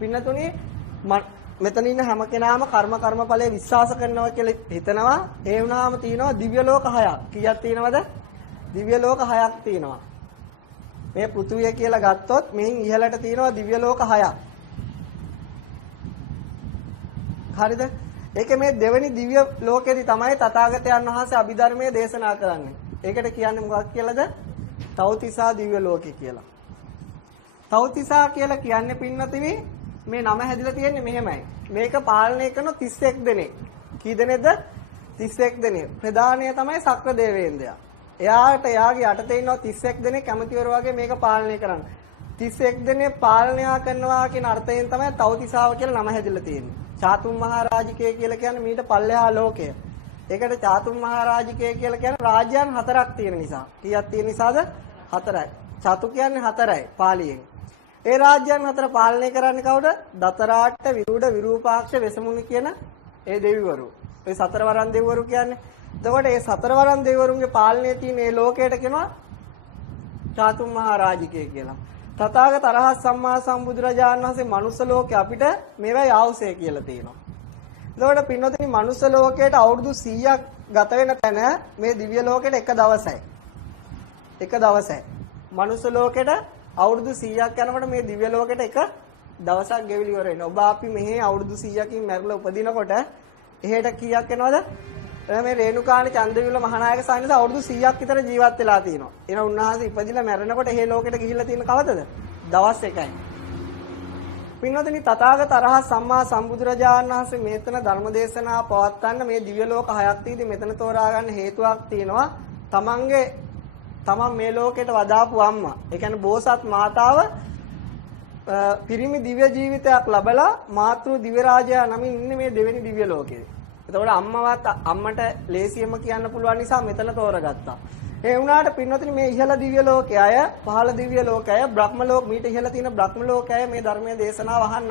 පින්නතුනේ මෙතන ඉන්න හැම කෙනාම කර්මඵලයේ විශ්වාස කරනවා කියලා හිතනවා. ඒ වුණාම තියෙනවා දිව්‍ය ලෝක 6ක්. කීයක් තියෙනවද? දිව්‍ය ලෝක 6ක් තියෙනවා. මේ පෘථුවිය කියලා ගත්තොත් මෙහින් ඉහළට තියෙනවා දිව්‍ය ලෝක 6ක්. හරිද? ඒකේ මේ දෙවෙනි දිව්‍ය ලෝකෙදි තමයි තථාගතයන් වහන්සේ අභිධර්මයේ දේශනා කරන්නේ. ඒකට කියන්නේ මොකක්ද කියලාද? තව්තිසා දිව්‍ය ලෝකේ කියලා. තව්තිසා කියලා කියන්නේ පින්නතිවි මේ නම හැදිලා තියෙන්නේ මෙහෙමයි. මේක පාලනය කරන 31 දෙනෙක්. කී දෙනෙක්ද? 31 දෙනෙක්. ප්‍රධානය තමයි සක්‍ර දේවේන්ද්‍රයා. එයාගේ යටතේ ඉන්නවා 31 දෙනෙක් කැමතිවරු වගේ මේක පාලනය කරන්න. 31 දෙනෙක් පාලනය කරනවා කියන අර්ථයෙන් තමයි තව්තිසාව කියලා නම හැදිලා තියෙන්නේ. චාතුම් මහරජිකය කියලා කියන්නේ මීට පල්ලෙහා ලෝකය. ඒකට චාතුම් මහරජිකය කියලා කියන්නේ රාජ්‍යයන් 4ක් තියෙන නිසා. කීයක් තියෙන නිසාද? 4යි. චතු කියන්නේ 4යි පාලියෙන්. ඒ රාජ්‍යයන් 4 පාලනය කරන්නේ කවුද? දතරාට්ට, විරුඩ, විරූපාක්ෂ, වෙසමුණි කියන ඒ දෙවිවරු. ඒ සතරවරන් දෙවිවරු කියන්නේ. එතකොට මේ සතරවරන් දෙවිවරුන්ගේ පාලනයේ තියෙන මේ ලෝකයට කියනවා චාතුම් මහරජිකය කියලා. තථාගත අරහත් සම්මා සම්බුදුරජාණන් වහන්සේ මනුස්ස ලෝකේ අපිට මේවයි ආවුසේ කියලා තියෙනවා. එතකොට පින්නොතනි මනුස්ස ලෝකයට අවුරුදු 100ක් ගත වෙන තැන මේ දිව්‍ය ලෝකෙට එක දවසයි. එක දවසයි. මනුස්ස ලෝකෙට අවුරුදු 100ක් යනකොට මේ දිව්‍ය ලෝකෙට එක දවසක් ගෙවිලි ඉවර වෙනවා. ඔබ අපි මෙහි අවුරුදු 100කින් මැරිලා උපදිනකොට එහෙට කීයක් එනවද? මේ රේණුකාණ චන්දවිල මහානායක සාමිස අවුරුදු 100ක් විතර ජීවත් වෙලා තිනවා. එන උන්වහන්සේ ඉපදිලා මැරෙනකොට එහෙ ලෝකෙට ගිහිල්ලා තියෙන කවදද? දවස් 1යි. පින්වතුනි තථාගත අරහත් සම්මා සම්බුදුරජාණන් වහන්සේ මේතන ධර්මදේශනා පවත්වන්න මේ දිව්‍ය ලෝක 6ක් තියෙදි මෙතන තෝරා ගන්න හේතුවක් තියෙනවා. තමන් මේ ලෝකෙට වදාපු අම්මා. ඒ කියන්නේ බෝසත් මාතාව පිරිමි දිව්‍ය ජීවිතයක් ලැබලා මාතෘ දිව්‍ය රාජයා නමින් ඉන්නේ මේ දෙවෙනි දිව්‍ය ලෝකේ. එතකොට අම්මට ලේසියෙම කියන්න පුළුවන් නිසා මෙතන තෝරගත්තා. ඒ වුණාට පින්වතුනි මේ ඉහළ දිව්‍ය ලෝකයේ අය, පහළ දිව්‍ය ලෝකයේ අය, බ්‍රහ්ම ලෝක මීට ඉහළ තියෙන බ්‍රහ්ම ලෝකයේ මේ ධර්මයේ දේශනාව අහන්න